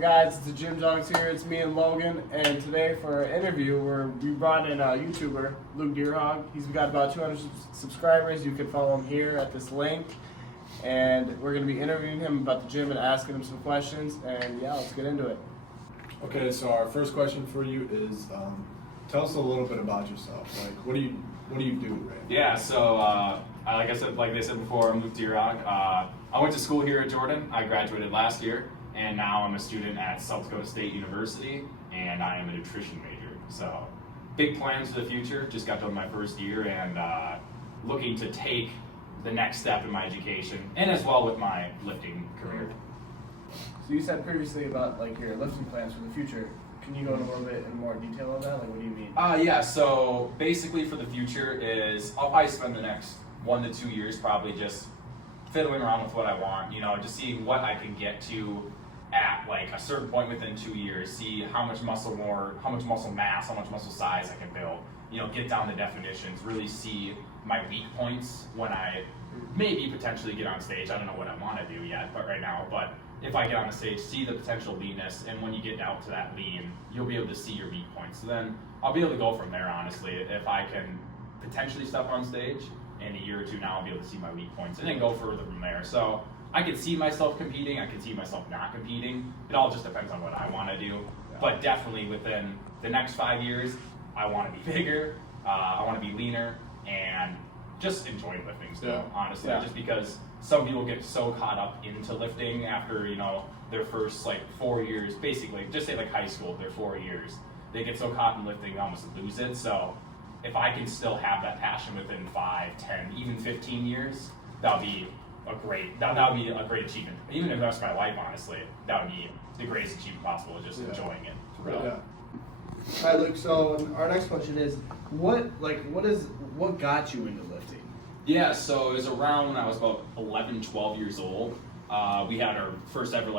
guys? It's the Gym Dawgs here. It's me and Logan, and today for our interview, we brought in a YouTuber, Luke Dyrhaug. He's got about 200 subscribers. You can follow him here at this link, and we're going to be interviewing him about the gym and asking him some questions. And yeah, let's get into it. Okay, so our first question for you is, tell us a little bit about yourself. Like, what do you do right now? Yeah, so like they said before, I'm Luke Dyrhaug. I went to school here at Jordan. I graduated last year, and now I'm a student at South Dakota State University, and I am a nutrition major. So, big plans for the future. Just got done my first year, and looking to take the next step in my education, and as well with my lifting career. So you said previously about like your lifting plans for the future. Can you go in a little bit in more detail on that? Like, what do you mean? Yeah, so basically for the future is I'll probably spend the next 1 to 2 years probably just fiddling around with what I want, just seeing what I can get to at like a certain point within 2 years, see how much muscle mass, how much muscle size I can build, get down the definitions, really see my weak points when I maybe potentially get on stage. I don't know what I want to do yet, but if I get on the stage, see the potential leanness, and when you get down to that lean, you'll be able to see your weak points. So then I'll be able to go from there, honestly. If I can potentially step on stage in a year or two now, I'll be able to see my weak points and then go further from there. So I could see myself competing, I could see myself not competing. It all just depends on what I want to do. But definitely within the next 5 years, I want to be bigger, I want to be leaner, and just enjoy lifting still, honestly. Just because some people get so caught up into lifting after, their first 4 years, basically, just say like high school, their 4 years. They get so caught in lifting, they almost lose it. So if I can still have that passion within 5, 10, even 15 years, that would be a great achievement. Even if that's my life, honestly, that would be the greatest achievement possible, just enjoying it. Yeah. All right, Luke, so our next question is, what got you into lifting? Yeah, so it was around when I was about 11, 12 years old. We had our first ever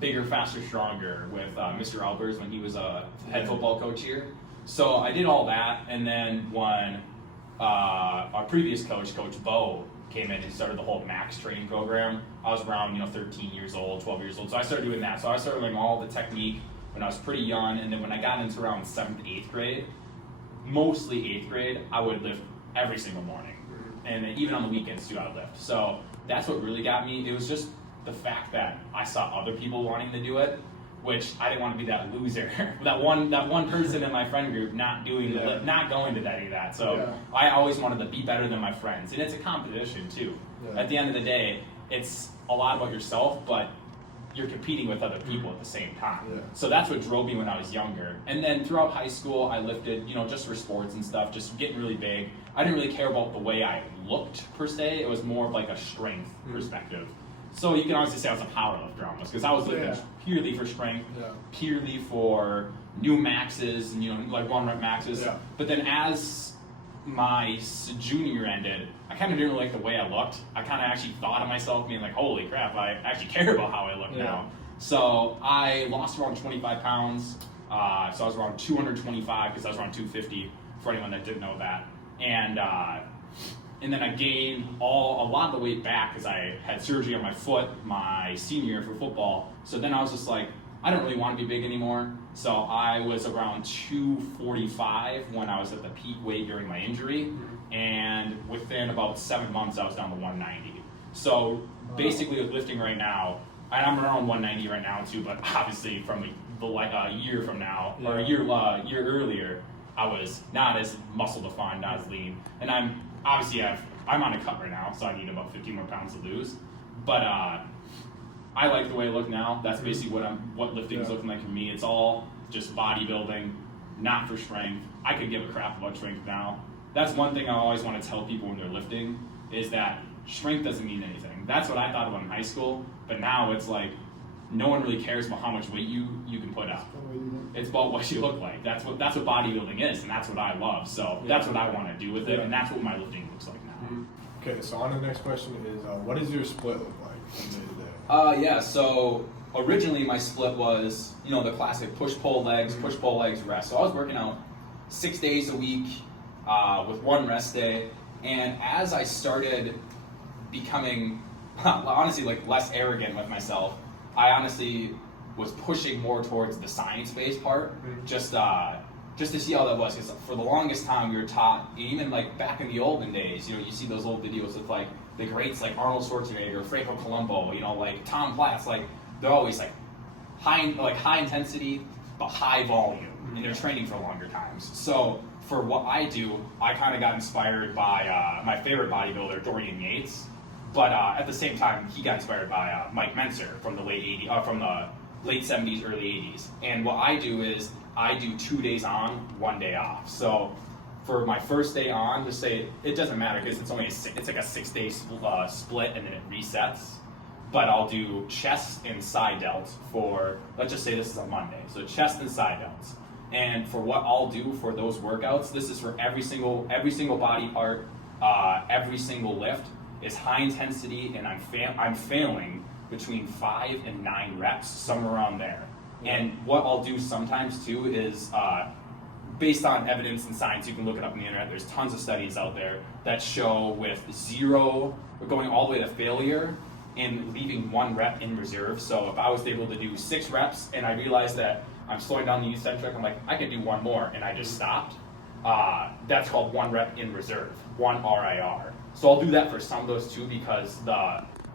Bigger, Faster, Stronger with Mr. Albers when he was a head football coach here. So I did all that, and then when our previous coach, Coach Bo, came in and started the whole max training program, I was around 13 years old, 12 years old. So I started doing that. So I started learning all the technique when I was pretty young, and then when I got into around 7th, 8th grade, mostly 8th grade, I would lift every single morning. And then even on the weekends too, I would lift. So that's what really got me. It was just the fact that I saw other people wanting to do it, which I didn't want to be that loser, that one person in my friend group not doing not going to any of that. So I always wanted to be better than my friends, and it's a competition too. At the end of the day, it's a lot about yourself, but you're competing with other people at the same time. So that's what drove me when I was younger. And then throughout high school, I lifted, just for sports and stuff, just getting really big. I didn't really care about the way I looked per se. It was more of like a strength perspective. So you can honestly say I was a powerlifter almost, because I was lifting purely for strength, purely for new maxes, and 1 rep maxes. But then as my junior year ended, I kind of didn't really like the way I looked. I kind of actually thought of myself being like, holy crap, I actually care about how I look now. So I lost around 25 pounds. So I was around 225 because I was around 250 for anyone that didn't know that. And then I gained a lot of the weight back because I had surgery on my foot my senior year for football. So then I was just like, I don't really want to be big anymore. So I was around 245 when I was at the peak weight during my injury. And within about 7 months, I was down to 190. So basically with lifting right now, and I'm around 190 right now too, but obviously from a year from now, or a year earlier, I was not as muscle defined, not as lean. And I'm on a cut right now, so I need about 15 more pounds to lose. But I like the way I look now. That's basically what lifting is looking like for me. It's all just bodybuilding, not for strength. I could give a crap about strength now. That's one thing I always want to tell people when they're lifting, is that strength doesn't mean anything. That's what I thought about in high school, but now it's like no one really cares about how much weight you can put out. It's about what you look like. That's what bodybuilding is, and that's what I love. So that's what I want to do with it, and that's what my lifting looks like now. Okay, so on the next question is, what does your split look like from day to day? So originally my split was, the classic push-pull legs, rest. So I was working out 6 days a week with 1 rest day. And as I started becoming, honestly, less arrogant with myself, I honestly was pushing more towards the science-based part, just to see how that was. Because for the longest time, we were taught, even like back in the olden days, you see those old videos with like the greats like Arnold Schwarzenegger, Franco Columbo, like Tom Platz, like they're always like high intensity but high volume, and they're training for longer times. So for what I do, I kind of got inspired by my favorite bodybuilder, Dorian Yates, but at the same time, he got inspired by Mike Mentzer from the late 70s, early 80s. And what I do is I do 2 days on, 1 day off. So for my first day on, just say it doesn't matter because it's like a 6-day split and then it resets. But I'll do chest and side delts for, let's just say this is a Monday. So chest and side delts. And for what I'll do for those workouts, this is for every single body part, every single lift is high intensity, and I'm failing between 5 and 9 reps, somewhere around there. And what I'll do sometimes too is, based on evidence and science, you can look it up on the internet, there's tons of studies out there that show with 0, going all the way to failure, and leaving 1 rep in reserve. So if I was able to do 6 reps and I realized that I'm slowing down the eccentric, I'm like, I can do 1 more, and I just stopped. That's called 1 rep in reserve, 1 RIR. So I'll do that for some of those too, because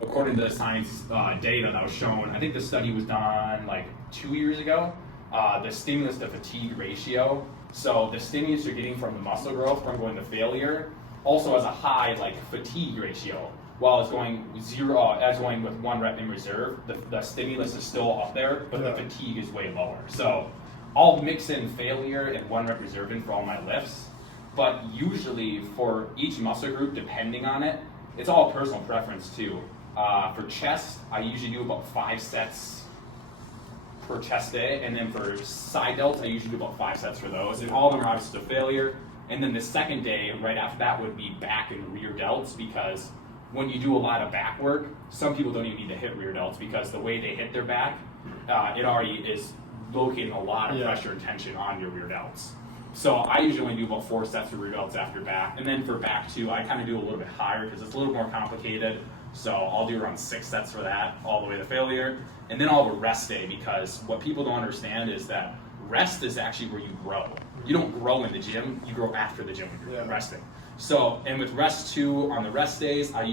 according to the science data that was shown, I think the study was done like 2 years ago, the stimulus to fatigue ratio. So the stimulus you're getting from the muscle growth from going to failure also has a high like fatigue ratio. While it's going 0, as going with 1 rep in reserve, the stimulus is still up there, but the fatigue is way lower. So I'll mix in failure and 1 rep reserve in for all my lifts. But usually for each muscle group, depending on it, it's all personal preference too. For chest, I usually do about 5 sets per chest day, and then for side delts, I usually do about 5 sets for those. And all of them are obviously to failure. And then the second day, right after that, would be back and rear delts, because when you do a lot of back work, some people don't even need to hit rear delts because the way they hit their back, it already is locating a lot of pressure and tension on your rear delts. So I usually only do about 4 sets of rear delts after back. And then for back too, I kind of do a little bit higher because it's a little more complicated. So I'll do around 6 sets for that, all the way to failure. And then I'll have a rest day, because what people don't understand is that rest is actually where you grow. You don't grow in the gym, you grow after the gym when you're resting. So, and with rest too, on the rest days, I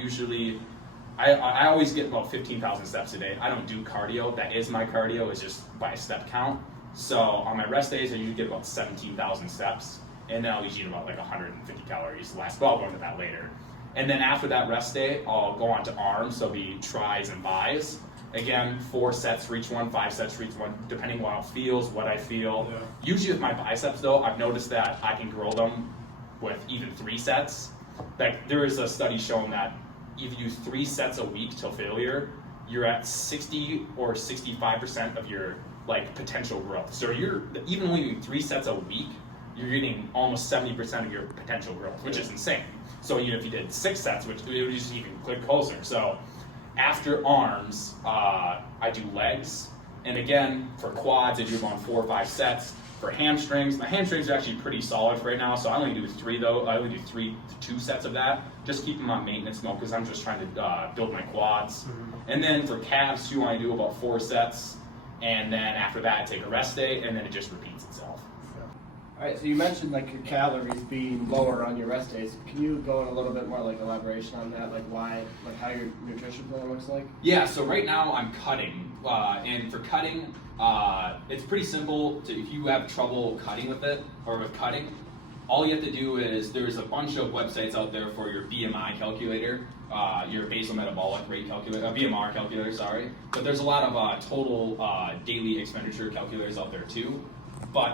always get about 15,000 steps a day. I don't do cardio. That is my cardio, is just by a step count. So on my rest days, I usually get about 17,000 steps, and then I'll usually eat about like 150 calories less, but I'll go into that later. And then after that rest day, I'll go on to arms, so it'll be tris and bis. Again, 4 sets for each one, 5 sets for each one, depending on how it feels, what I feel. Yeah. Usually with my biceps though, I've noticed that I can grow them with even 3 sets. Like there is a study showing that if you do 3 sets a week till failure, you're at 60 or 65% of your like potential growth. So you're even only doing 3 sets a week, you're getting almost 70% of your potential growth, which is insane. So if you did 6 sets, which it would just even click closer. So after arms, I do legs, and again for quads, I do about 4 or 5 sets. For hamstrings, my hamstrings are actually pretty solid right now, so I only do 3 though. I only do 2 sets of that. Just keep them on maintenance mode because I'm just trying to build my quads. And then for calves, you want to do about 4 sets, and then after that, I take a rest day, and then it just repeats itself. All right, so you mentioned like your calories being lower on your rest days. Can you go in a little bit more like elaboration on that, like why, like how your nutrition plan looks like? Yeah, so right now I'm cutting, and for cutting, it's pretty simple. If you have trouble cutting with it, or with cutting, all you have to do is, there's a bunch of websites out there for your BMI calculator, your basal metabolic rate calculator, BMR calculator, sorry. But there's a lot of total daily expenditure calculators out there too. But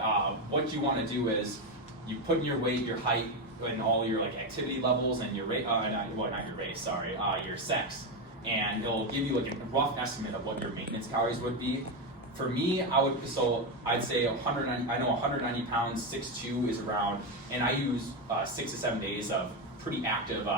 what you want to do is you put in your weight, your height, and all your like activity levels, and your rate, your sex, and it'll give you like a rough estimate of what your maintenance calories would be. For me, I'd say 190. I know 190 pounds, 6'2" is around, and I use 6 to 7 days of pretty active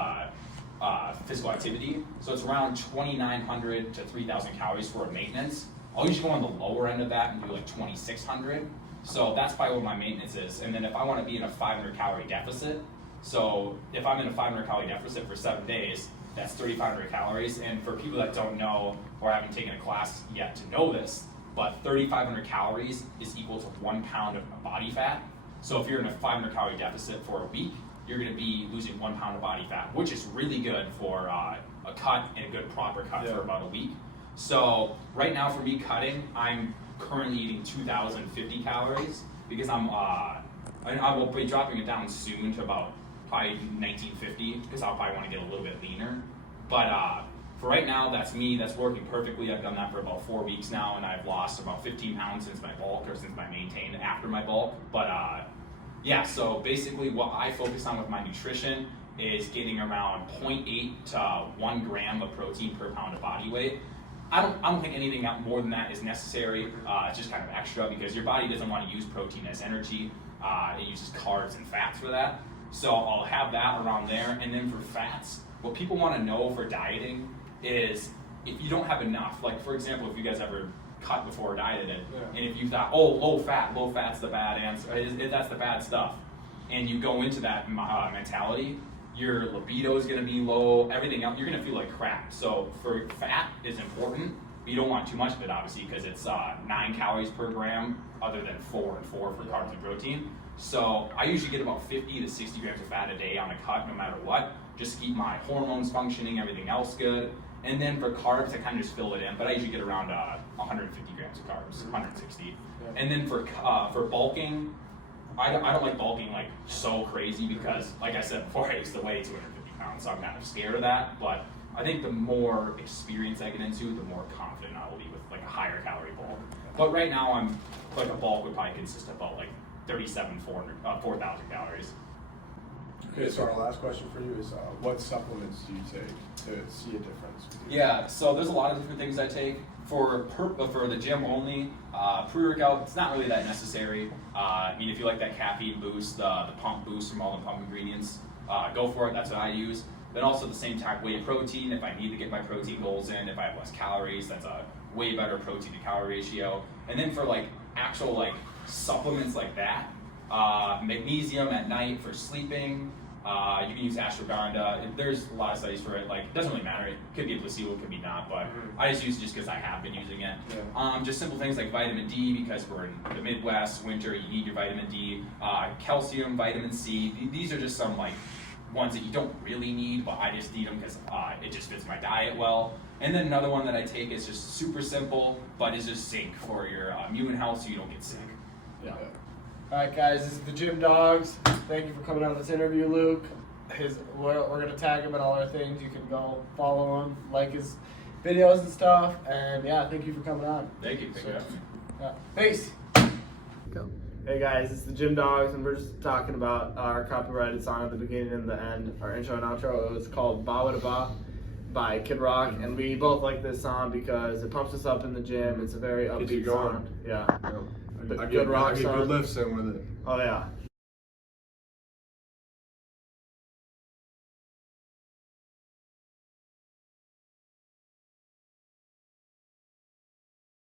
physical activity. So it's around 2,900 to 3,000 calories for a maintenance. I'll usually go on the lower end of that and do like 2,600. So that's probably what my maintenance is. And then if I want to be in a 500 calorie deficit, so if I'm in a 500 calorie deficit for 7 days, that's 3,500 calories. And for people that don't know or haven't taken a class yet to know this, but 3,500 calories is equal to 1 pound of body fat. So if you're in a 500 calorie deficit for a week, you're going to be losing 1 pound of body fat, which is really good for a cut and a good proper cut for about a week. So right now for me cutting, I'm currently eating 2,050 calories because I will be dropping it down soon to about probably 1,950 because I'll probably want to get a little bit leaner. But for right now, that's me. That's working perfectly. I've done that for about 4 weeks now, and I've lost about 15 pounds since my bulk, or since my maintain after my bulk. But yeah, so basically what I focus on with my nutrition is getting around 0.8 to 1 gram of protein per pound of body weight. I don't think anything more than that is necessary. It's just kind of extra because your body doesn't want to use protein as energy. It uses carbs and fats for that. So I'll have that around there. And then for fats, what people want to know for dieting is if you don't have enough, like for example, if you guys ever cut before dieted and if you thought, oh, low fat's the bad answer, that's the bad stuff, and you go into that mentality, your libido is going to be low, everything else, you're going to feel like crap. So for fat is important, but you don't want too much of it obviously because it's 9 calories per gram other than 4 and 4 for carbs and protein. So I usually get about 50 to 60 grams of fat a day on a cut no matter what, just to keep my hormones functioning, everything else good. And then for carbs, I kind of just fill it in, but I usually get around 150 grams of carbs, 160. Yeah. And then for bulking, I don't like bulking like so crazy because, like I said before, I used to weigh 250 pounds, so I'm kind of scared of that. But I think the more experience I get into, the more confident I will be with like a higher calorie bulk. But right now, I'm like a bulk would probably consist of about like 4,000 calories. Okay, so our last question for you is what supplements do you take to see a difference? Yeah, so there's a lot of different things I take. For the gym only, pre-workout, it's not really that necessary. I mean, if you like that caffeine boost, the pump boost from all the pump ingredients, go for it, that's what I use. Then also at the same time, whey protein, if I need to get my protein goals in, if I have less calories, that's a way better protein to calorie ratio. And then for like actual like supplements like that, magnesium at night for sleeping. You can use ashwagandha. There's a lot of studies for it. Like, it doesn't really matter. It could be a placebo, it could be not. But I just use it just because I have been using it. Yeah. Just simple things like vitamin D because we're in the Midwest, winter. You need your vitamin D. Calcium, vitamin C. These are just some like ones that you don't really need, but I just need them because it just fits my diet well. And then another one that I take is just super simple, but is just zinc for your immune health so you don't get sick. Yeah. Alright guys, this is the Gym Dawgs. Thank you for coming on this interview, Luke. We're going to tag him in all our things. You can go follow him, like his videos and stuff. And yeah, thank you for coming on. Thank you. Thank you for having me. Yeah. Peace. Go. Hey guys, it's the Gym Dawgs, and we're just talking about our copyrighted song at the beginning and the end, our intro and outro. It was called Ba Wada Ba by Kid Rock, and we both like this song because it pumps us up in the gym. It's a very upbeat song. Yeah. I get good lifts in with it. Oh yeah.